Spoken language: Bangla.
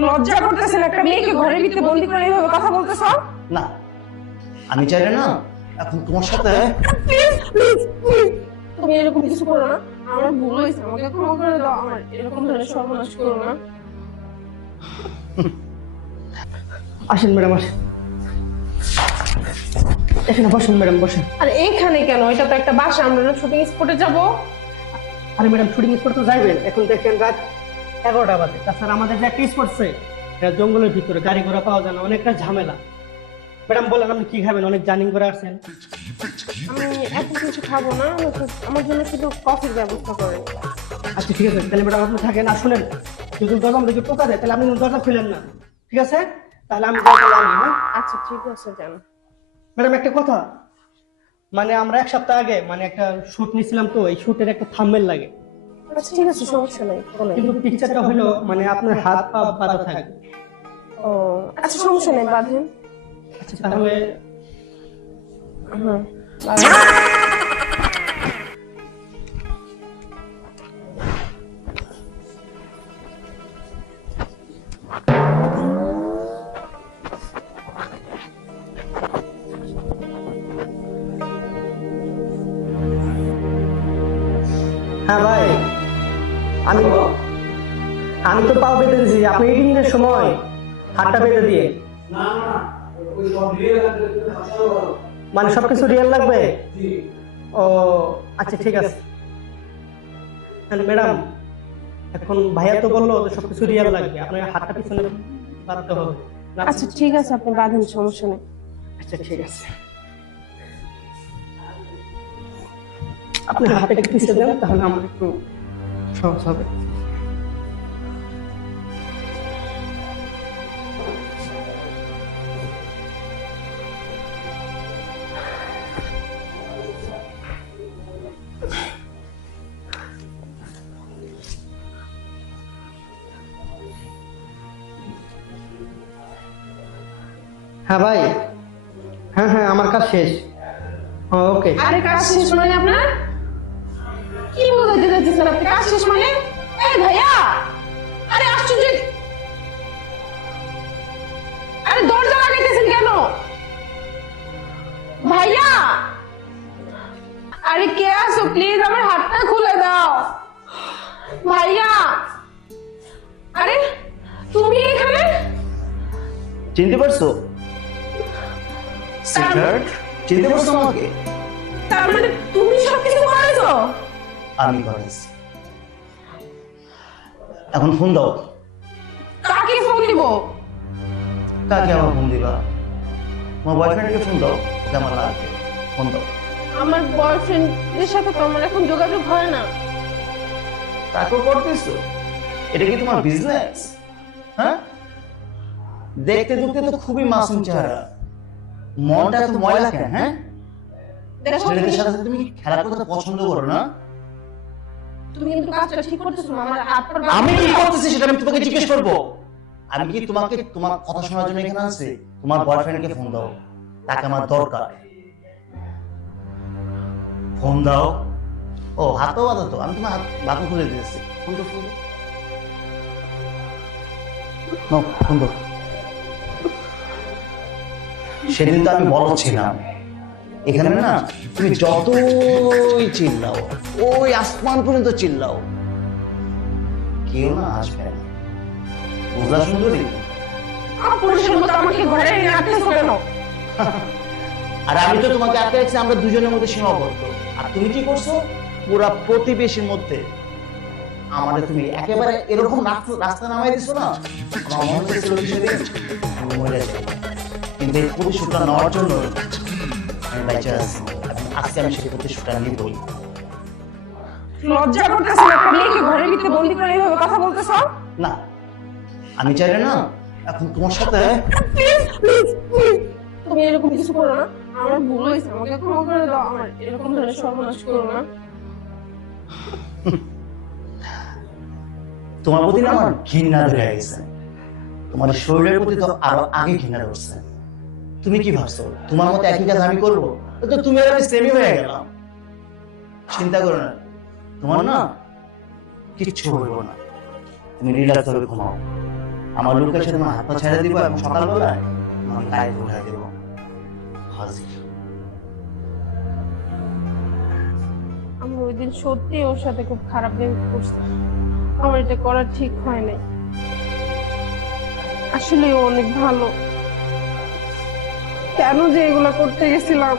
লজ্জা করতেছেন? একটা মেয়েকে ঘরের ভিতরে বন্দি করে এইভাবে কথা বলতেছ? না, আমি চাইলে না এখন তোমার সাথে। প্লিজ প্লিজ প্লিজ, তুমি এরকম কিছু করো না। আমার ভুল হয়েছে, আমাকে ক্ষমা করে দাও। আমার এরকম ধরনের সর্বনাশ করো না। আসেন ম্যাডাম, আসেন, এখানে বসুন ম্যাডাম, বসেন। আর এইখানে কেন? এটা তো একটা বাসা, আমরা শুটিং স্পটে যাব। আরে ম্যাডাম, শুটিং স্পট তো যাইবেন, এখন দেখেন রাত 11টা বাজে। তাছাড়া আমাদের যে একটা স্পট আছে এটা জঙ্গলের ভিতরে, গাড়ি ঘোড়া পাওয়া যায় না, অনেকটা ঝামেলা। ম্যাডাম বলেন আপনি কি খাবেন? অনেক জার্নি করে আসছেন। আমি এত কিছু খাবো না, আমার জন্য শুধু কফির ব্যবস্থা করেন। আচ্ছা ঠিক আছে, তাহলে ম্যাডাম আপনি থাকেন। আর শুনেন, যদি দরজা আমাদেরকে টোকা দেয় তাহলে আপনি দরজা খুলেন না, ঠিক আছে? তাহলে আমি হ্যাঁ। আচ্ছা ঠিক আছে, যান। ম্যাডাম একটা কথা, মানে আমরা এক সপ্তাহ আগে মানে একটা শুট নিছিলাম, তো এই শুটের একটা থাম্বনেল লাগে। আচ্ছা ঠিক আছে, সমস্যা নেই, বলেন। কিন্তু পিকচারটা হলো মানে আপনার হাত পা বাঁধা থাকবে। ও আচ্ছা, সমস্যা নেই, বাঁধেন। আচ্ছা তাহলে হুম, বাঁধেন। হ্যাঁ ভাই, আমি আমি তো পাও বেঁধে দিয়েছি, আপনি এডিটিং এর সময় হাতটা বেঁধে দিয়ে। মানে সবকিছু রিয়েল লাগবে? ও আচ্ছা ঠিক আছে। ম্যাডাম এখন ভাইয়া তো বললো যে সবকিছু রিয়েল লাগবে, আপনার হাতটা পিছনে বাঁধতে হবে। আচ্ছা ঠিক আছে, আপনি বাঁধেন, সমস্যা নেই। আচ্ছা ঠিক আছে, আপনি হাতটা একটু পিছিয়ে দেন, তাহলে আমার একটু সহজ হবে। হ্যাঁ ভাই, হ্যাঁ হ্যাঁ আমার কাজ শেষ। ওকে। আরে কাজ শেষ মানে আপনার কি বোঝাতে চাচ্ছেন? আপনি কাজ শেষ মানে? এই ভাইয়া, আরে আশ্চর্য! আরে দরজা লাগাইতেছেন কেন ভাইয়া? আরে কে আছো? প্লিজ আমার হাতটা খুলে দাও ভাইয়া। আরে তুমি এখানে? চিনতে পারছো সিগারেট? চিনতে পারছো আমাকে? তার মানে তুমি সবকিছু করেছো? আমি করেছি। এখন ফোন দাও। কাকে ফোন দিব? কাকে আমার ফোন দিবা? তোমার বয়ফ্রেন্ডকে ফোন দাও, ওকে আমার লাগবে, ফোন দাও। আমার বয়ফ্রেন্ডের সাথে তো আমার এখন যোগাযোগ হয় না। তাকেও করতেছো? এটা কি তোমার বিজনেস? হ্যাঁ, দেখতে দেখতে তো খুবই মাসুম চেহারা, মনটা এত ময়লা কেন? হ্যাঁ, দেখো, ছেলেদের সাথে তুমি খেলা করতে পছন্দ করো না? তুমি কিন্তু কাজটা ঠিক করতেছো না। আমার হাত পা আমি কি করতেছি সেটা আমি তোমাকে জিজ্ঞেস করবো? আমি কি তোমাকে তোমার কথা শোনার জন্য এখানে আছি? তোমার বয়ফ্রেন্ডকে ফোন দাও, তাকে আমার দরকার। ফোন দাও। ও হাতও বাঁধা তো, আমি তোমার হাত বাঁধা খুলে দিয়েছি। ফোন দাও, ফোন দাও। নাও, ফোন দাও। সেদিন তো আমি বলছিলাম এখানে না তুমি যতই চিল্লাও, ওই আসমান পর্যন্ত চিল্লাও, কেউ না আসবে না। বুঝলা সুন্দরী? পুরুষের মতো আমাকে ঘরে এনে আটকেছো কেন? আর আমি তো তোমাকে আটকে রাখছি আমরা দুজনের মধ্যে সীমাবদ্ধ। আর তুমি কি করছো? পুরা প্রতিবেশীর মধ্যে আমাদের তুমি একেবারে এরকম রাস্তা নামাই দিছো না, আমার মনে হচ্ছিল সেদিন আমি মরে যাই। কিন্তু এই প্রতিশোধটা নেওয়ার জন্য আমি বাইচে আছি, এবং আজকে আমি সেই প্রতিশোধটা নিবই। লজ্জা করতেছেন? একটা মেয়েকে ঘরের ভিতরে বন্দি করে এইভাবে কথা বলতেছো? না, আমি চাইলে না এখন তোমার সাথে। প্লিজ প্লিজ প্লিজ, তুমি এরকম কিছু করো না। আমার ভুল হয়েছে, আমাকে ক্ষমা করে দাও। আমার এরকম ধরনের সর্বনাশ করো না। তোমার প্রতি না আমার ঘৃণা ধরে গেছে, তোমার শরীরের প্রতি তো আরো আগে ঘৃণা ধরছে। তুমি কি ভাবছো তোমার মতো একই কাজ আমি করবো? তো তুমি আর আমি সেমই হয়ে গেলাম। চিন্তা করো না, তোমার না কিচ্ছু বলবো না, তুমি রিল্যাক্স ভাবে ঘুমাও। আমার লোকের সাথে আমার হাত পা ছেড়ে দিব এবং সকালবেলায় আমার গাড়ি উঠাই দেবো। হাজির। আমি ওই দিন সত্যি ওর সাথে খুব খারাপ ব্যবহার করছি। আমার এটা করা ঠিক হয় নাই। আসলে ও অনেক ভালো। কেন যে এগুলো করতে গেছিলাম